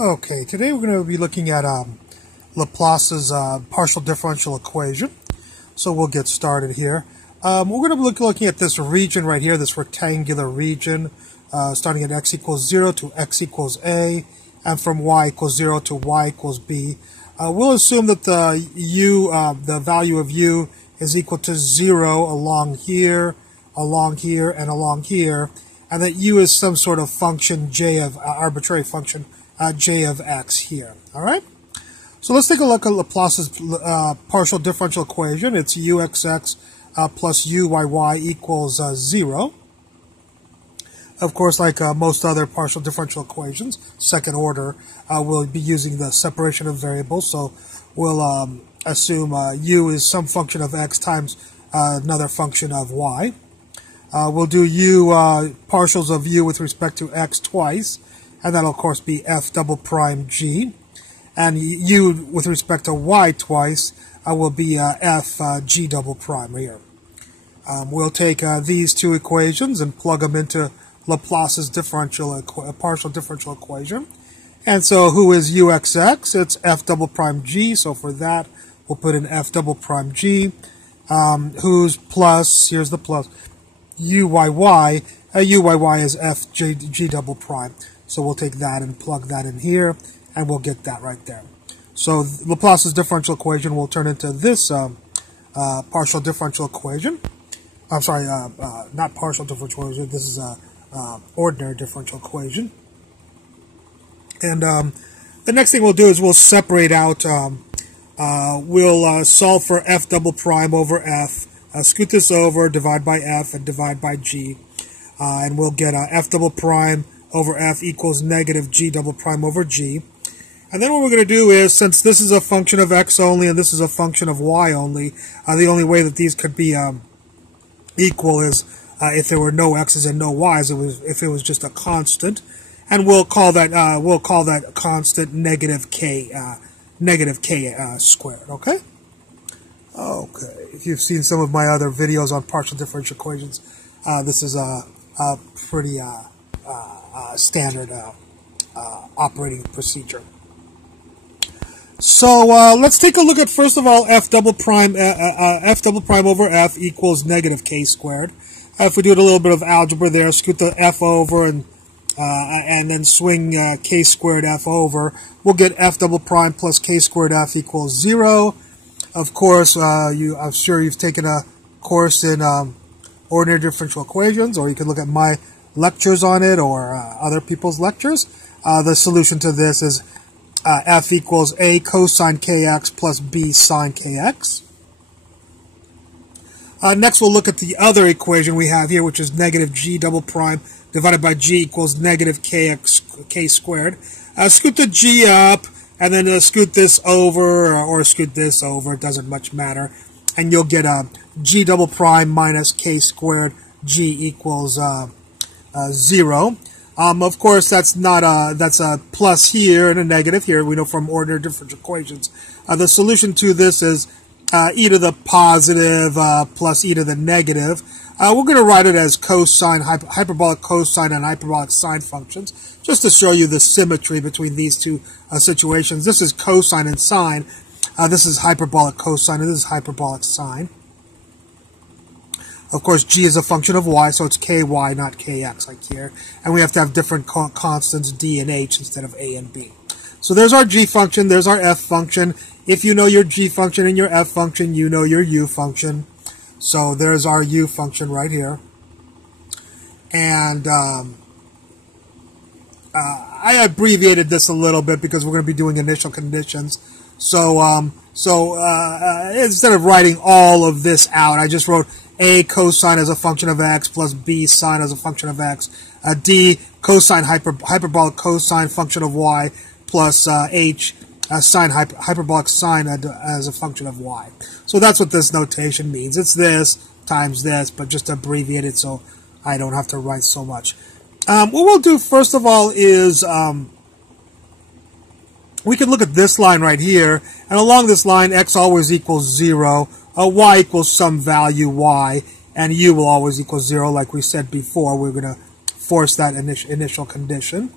Okay, today we're going to be looking at Laplace's partial differential equation. So we'll get started here. We're going to be looking at this region right here, this rectangular region, starting at x equals 0 to x equals a, and from y equals 0 to y equals b. We'll assume that the value of u is equal to 0 along here, and along here, and that u is some sort of function, arbitrary function, j of x here. All right? So let's take a look at Laplace's partial differential equation. It's uxx plus uyy equals 0. Of course, like most other partial differential equations, second order, we'll be using the separation of variables. So we'll assume u is some function of x times another function of y. We'll do partials of u with respect to x twice, and that'll of course be f double prime g. And u with respect to y twice will be f g double prime here. We'll take these two equations and plug them into Laplace's partial differential equation. And so who is uxx? It's f double prime g. So for that, we'll put in f double prime g. Who's plus? Here's the plus. Uyy. Uyy is f g double prime. So we'll take that and plug that in here, and we'll get that right there. So Laplace's differential equation will turn into this partial differential equation. I'm sorry, not partial differential equation. This is a ordinary differential equation. And the next thing we'll do is we'll separate out. We'll solve for f double prime over f. Scoot this over, divide by f, and divide by g. And we'll get f double prime over f equals negative g double prime over g. And then what we're going to do is, since this is a function of x only and this is a function of y only, the only way that these could be equal is if there were no x's and no y's. If it was just a constant, and we'll call that constant negative k squared. Okay. Okay. If you've seen some of my other videos on partial differential equations, this is a pretty standard operating procedure. So let's take a look at, first of all, f double prime over f equals negative k squared. If we do a little bit of algebra there, scoot the f over and then swing k squared f over, we'll get f double prime plus k squared f equals 0. Of course, I'm sure you've taken a course in ordinary differential equations, or you can look at my lectures on it or other people's lectures. The solution to this is f equals a cosine kx plus b sine kx. Next, we'll look at the other equation we have here, which is negative g double prime divided by g equals negative k squared. Scoot the g up, and then scoot this over, or scoot this over. It doesn't much matter. And you'll get g double prime minus k squared g equals 0. Of course, that's a plus here and a negative here. We know from ordinary differential equations. The solution to this is e to the positive plus e to the negative. We're going to write it as cosine, hyperbolic cosine and hyperbolic sine functions, just to show you the symmetry between these two situations. This is cosine and sine. This is hyperbolic cosine, and this is hyperbolic sine. Of course, g is a function of y, so it's ky, not kx, like here. And we have to have different constants, d and h, instead of a and b. So there's our g function, there's our f function. If you know your g function and your f function, you know your u function. So there's our u function right here. And I abbreviated this a little bit because we're going to be doing initial conditions. So instead of writing all of this out, I just wrote a cosine as a function of x plus b sine as a function of x, d cosine hyperbolic cosine function of y plus h sine hyperbolic sine as a function of y. So that's what this notation means. It's this times this, but just abbreviate it so I don't have to write so much. What we'll do first of all is we can look at this line right here, and along this line x always equals 0, y equals some value y, and u will always equal 0 like we said before. We're going to force that initial condition.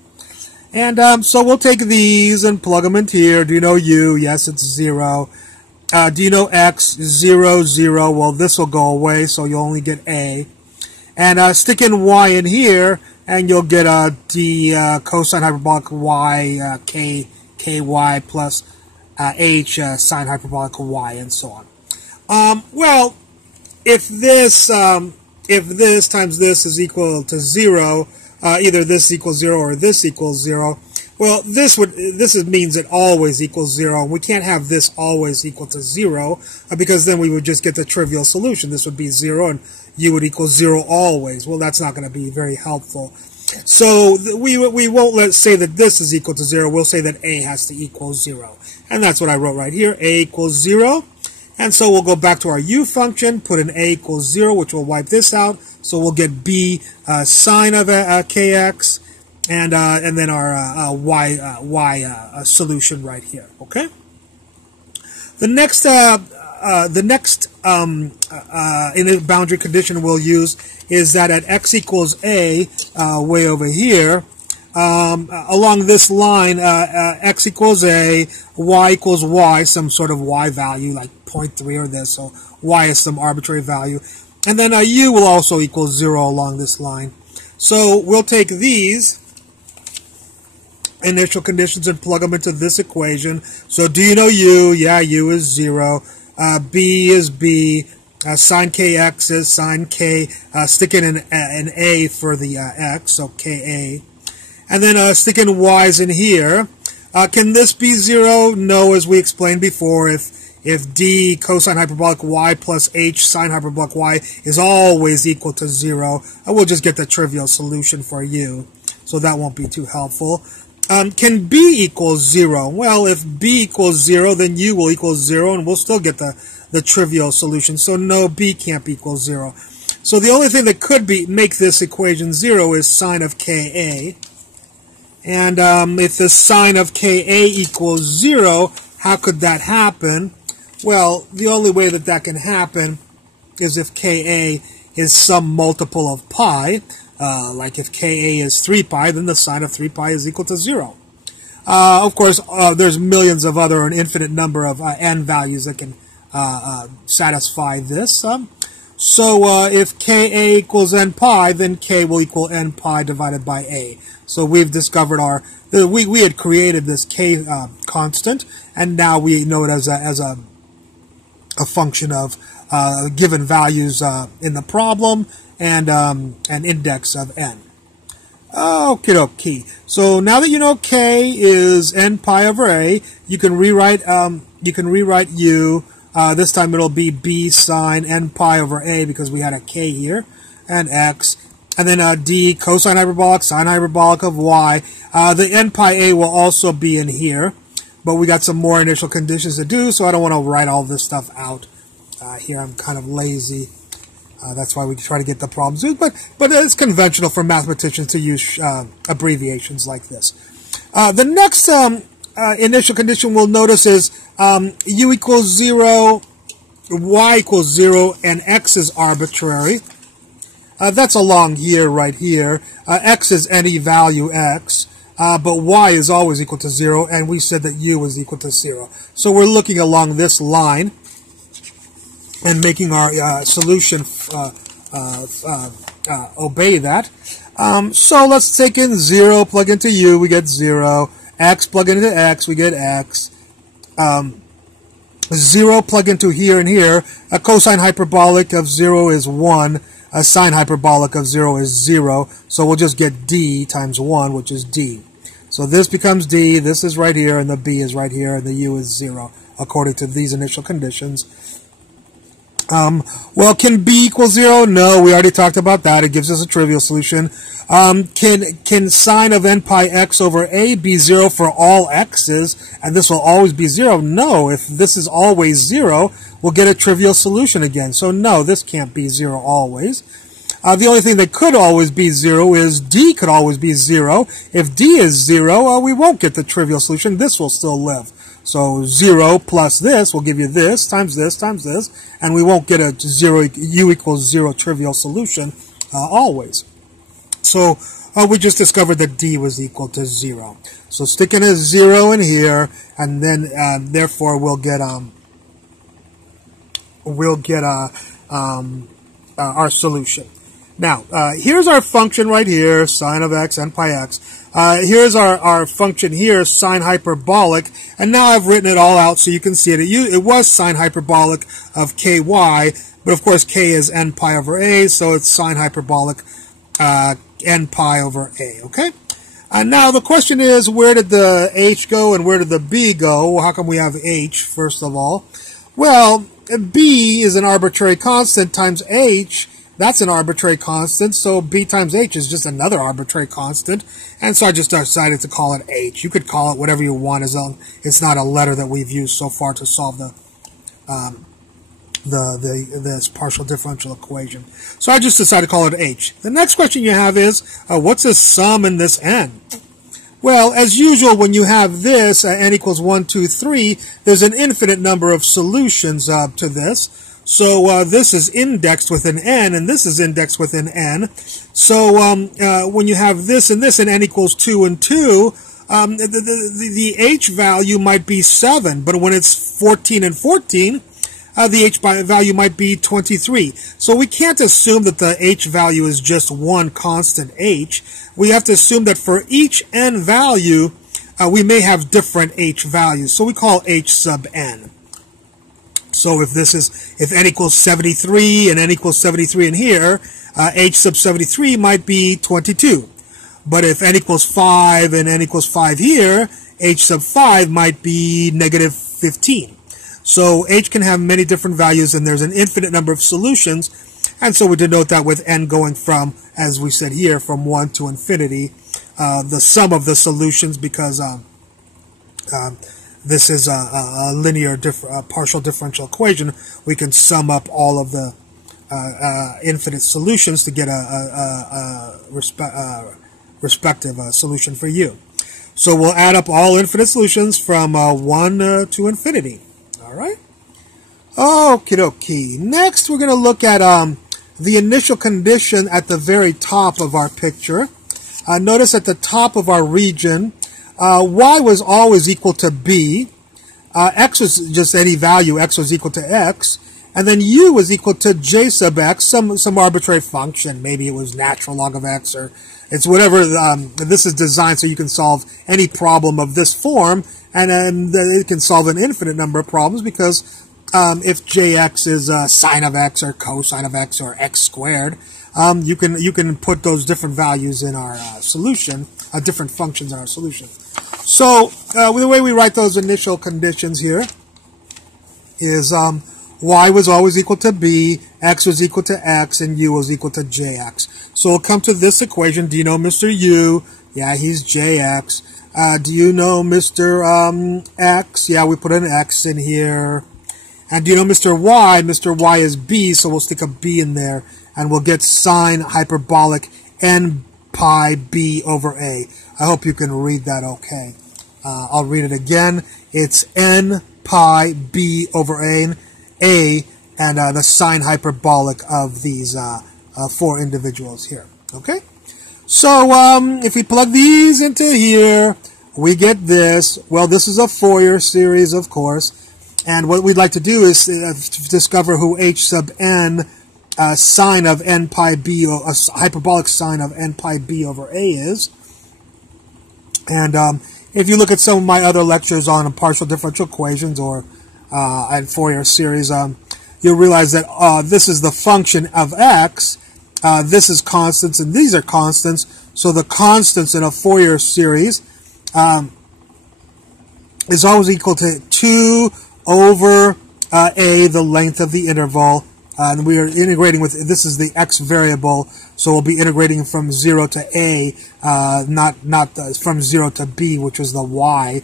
And so we'll take these and plug them into here. Do you know u? Yes, it's 0. Do you know x? 0, 0. Well, this will go away, so you'll only get a. And stick in y in here, and you'll get d cosine hyperbolic y ky plus h sine hyperbolic y, and so on. Well, if this times this is equal to 0, either this equals 0 or this equals 0. Well, this means it always equals 0, and we can't have this always equal to 0 because then we would just get the trivial solution. This would be 0, and u would equal 0 always. Well, that's not going to be very helpful. So we won't say that this is equal to 0. We'll say that a has to equal 0, and that's what I wrote right here. A equals 0. And so we'll go back to our u function, put in a equals 0, which will wipe this out. So we'll get b sine of kx, and then our y solution right here. Okay. The next in the boundary condition we'll use is that at x equals a, way over here, along this line, x equals a, y equals y, some sort of y value like 0.3 or this, so y is some arbitrary value. And then u will also equal 0 along this line. So we'll take these initial conditions and plug them into this equation. So do you know u? Yeah, u is 0. B is b. Sine kx is sine k. Stick in an a for the x, so ka. And then stick in y's in here. Can this be 0? No, as we explained before, if d cosine hyperbolic y plus h sine hyperbolic y is always equal to 0, we'll just get the trivial solution for u. So that won't be too helpful. Can b equal 0? Well, if b equals 0, then u will equal 0, and we'll still get the trivial solution. So no, b can't equal 0. So the only thing that could make this equation 0 is sine of ka. And if the sine of ka equals 0, how could that happen? Well, the only way that that can happen is if ka is some multiple of pi. Like if ka is 3 pi, then the sine of 3 pi is equal to 0. Of course, there's millions of other, an infinite number of n values that can satisfy this. So if ka equals n pi, then k will equal n pi divided by a. So we've discovered we had created this k constant, and now we know it as a function of given values in the problem and an index of n. Okie dokie. So now that you know k is n pi over a, you can rewrite u. This time it'll be b sine n pi over a because we had a k here, and x. And then d cosine hyperbolic sine hyperbolic of y. The n pi a will also be in here, but we got some more initial conditions to do, so I don't want to write all this stuff out here. I'm kind of lazy. That's why we try to get the problems used, but it's conventional for mathematicians to use abbreviations like this. The next initial condition we'll notice is u equals 0, y equals 0, and x is arbitrary. That's along here, right here. X is any value x, but y is always equal to 0, and we said that u is equal to 0. So we're looking along this line and making our solution obey that. So let's take in 0, plug into u, we get 0. X, plug into x, we get x. 0, plug into here and here. A cosine hyperbolic of 0 is 1. A sine hyperbolic of 0 is 0. So we'll just get d times 1, which is d. So this becomes d, this is right here, and the b is right here, and the u is 0, according to these initial conditions. Well, can b equal 0? No, we already talked about that. It gives us a trivial solution. Can sine of n pi x over a be 0 for all x's, and this will always be 0? No, if this is always 0, we'll get a trivial solution again. So no, this can't be 0 always. The only thing that could always be 0 is d could always be 0. If d is 0, we won't get the trivial solution. This will still live. So 0 plus this will give you this, times this, and we won't get a 0, u equals 0 trivial solution always. So We just discovered that d was equal to 0. So sticking a 0 in here, and then therefore we'll get our solution. Now, here's our function right here, sine of x, n pi x. Here's our function here, sine hyperbolic, and now I've written it all out so you can see it. It was sine hyperbolic of ky, but of course k is n pi over a, so it's sine hyperbolic n pi over a, okay? Now the question is, where did the h go and where did the b go? Well, how come we have h, first of all? Well, b is an arbitrary constant times h. That's an arbitrary constant, so b times h is just another arbitrary constant, and so I just decided to call it h. You could call it whatever you want as long as it's not a letter that we've used so far to solve this partial differential equation. So I just decided to call it h. The next question you have is, what's the sum in this n? Well, as usual, when you have this, n equals 1, 2, 3, there's an infinite number of solutions to this. So this is indexed with an n, and this is indexed with an n. So when you have this and n equals 2 and 2, the h value might be 7, but when it's 14 and 14, the h value might be 23. So we can't assume that the h value is just one constant h. We have to assume that for each n value, we may have different h values. So we call h sub n. So if n equals 73 and n equals 73 in here, h sub 73 might be 22. But if n equals 5 and n equals 5 here, h sub 5 might be negative 15. So h can have many different values, and there's an infinite number of solutions. And so we denote that with n going from, as we said here, from 1 to infinity, the sum of the solutions, because this is a linear partial differential equation. We can sum up all of the infinite solutions to get a respective solution for u. So we'll add up all infinite solutions from 1 to infinity. All right? Okie dokie. Next, we're going to look at the initial condition at the very top of our picture. Notice at the top of our region, y was always equal to b, x was just any value, x was equal to x, and then u was equal to j sub x, some arbitrary function. Maybe it was natural log of x, or it's whatever. This is designed so you can solve any problem of this form, and it can solve an infinite number of problems, because if jx is sine of x or cosine of x or x squared, you can put those different values in our solution, different functions in our solution. So the way we write those initial conditions here is y was always equal to b, x was equal to x, and u was equal to jx. So we'll come to this equation. Do you know Mr. u? Yeah, he's jx. Do you know Mr. x? Yeah, we put an x in here. And do you know Mr. y? Mr. y is b, so we'll stick a b in there, and we'll get sine hyperbolic n pi b over a. I hope you can read that okay. I'll read it again. It's n pi b over a, and the sine hyperbolic of these four individuals here. Okay? So if we plug these into here, we get this. Well, this is a Fourier series, of course. And what we'd like to do is discover who h sub n sine of n pi b, or a hyperbolic sine of n pi b over a is. And if you look at some of my other lectures on partial differential equations or and Fourier series, you'll realize that this is the function of x. This is constants, and these are constants. So the constants in a Fourier series is always equal to 2 over a, the length of the interval. And we are integrating with, this is the x variable, so we'll be integrating from 0 to a, not from 0 to b, which is the y.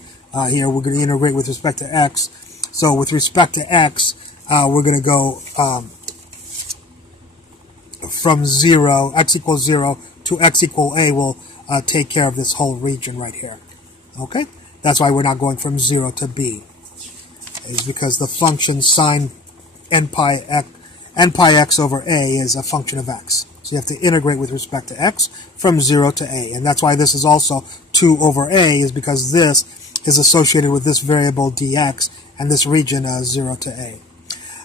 Here we're going to integrate with respect to x. So with respect to x, we're going to go from 0, x equals 0, to x equal a will take care of this whole region right here. Okay? That's why we're not going from 0 to b. Is because the function sine n pi x over a is a function of x. So you have to integrate with respect to x from 0 to a. And that's why this is also 2 over a, is because this is associated with this variable dx and this region 0 to a.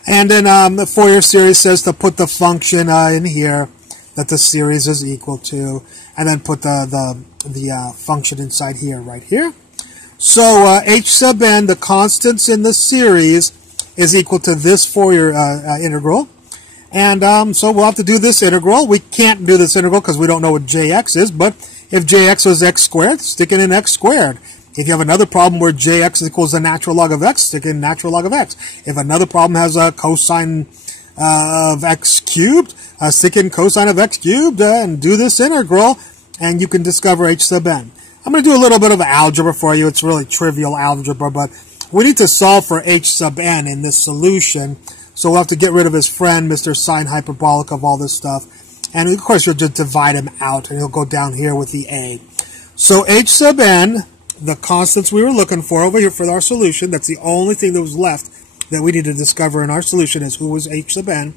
And then the Fourier series says to put the function in here that the series is equal to, and then put the function inside here, right here. So h sub n, the constants in the series, is equal to this Fourier integral. And so we'll have to do this integral. We can't do this integral because we don't know what jx is, but if jx was x squared, stick it in x squared. If you have another problem where jx equals the natural log of x, stick in natural log of x. If another problem has a cosine of x cubed, stick in cosine of x cubed and do this integral, and you can discover h sub n. I'm going to do a little bit of algebra for you. It's really trivial algebra, but we need to solve for h sub n in this solution. So we'll have to get rid of his friend, Mr. Sine hyperbolic of all this stuff. And of course, you'll just divide him out, and he'll go down here with the a. So h sub n, the constants we were looking for over here for our solution, that's the only thing that was left that we need to discover in our solution, is who was h sub n.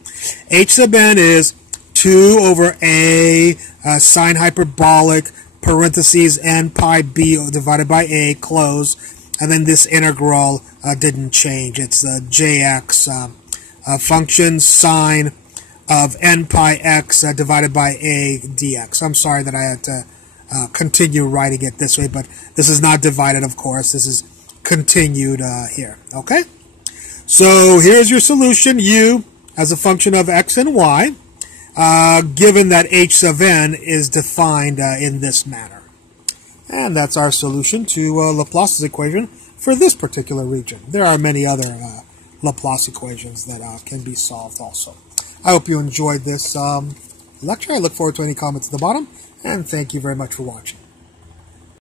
H sub n is 2 over a sine hyperbolic parentheses n pi b divided by a, close. And then this integral didn't change. It's the jx function sine of n pi x divided by a dx. I'm sorry that I had to continue writing it this way, but this is not divided, of course. This is continued here. Okay? So here's your solution, u as a function of x and y, given that h sub n is defined in this manner. And that's our solution to Laplace's equation for this particular region. There are many other Laplace equations that can be solved also. I hope you enjoyed this lecture. I look forward to any comments at the bottom, and thank you very much for watching.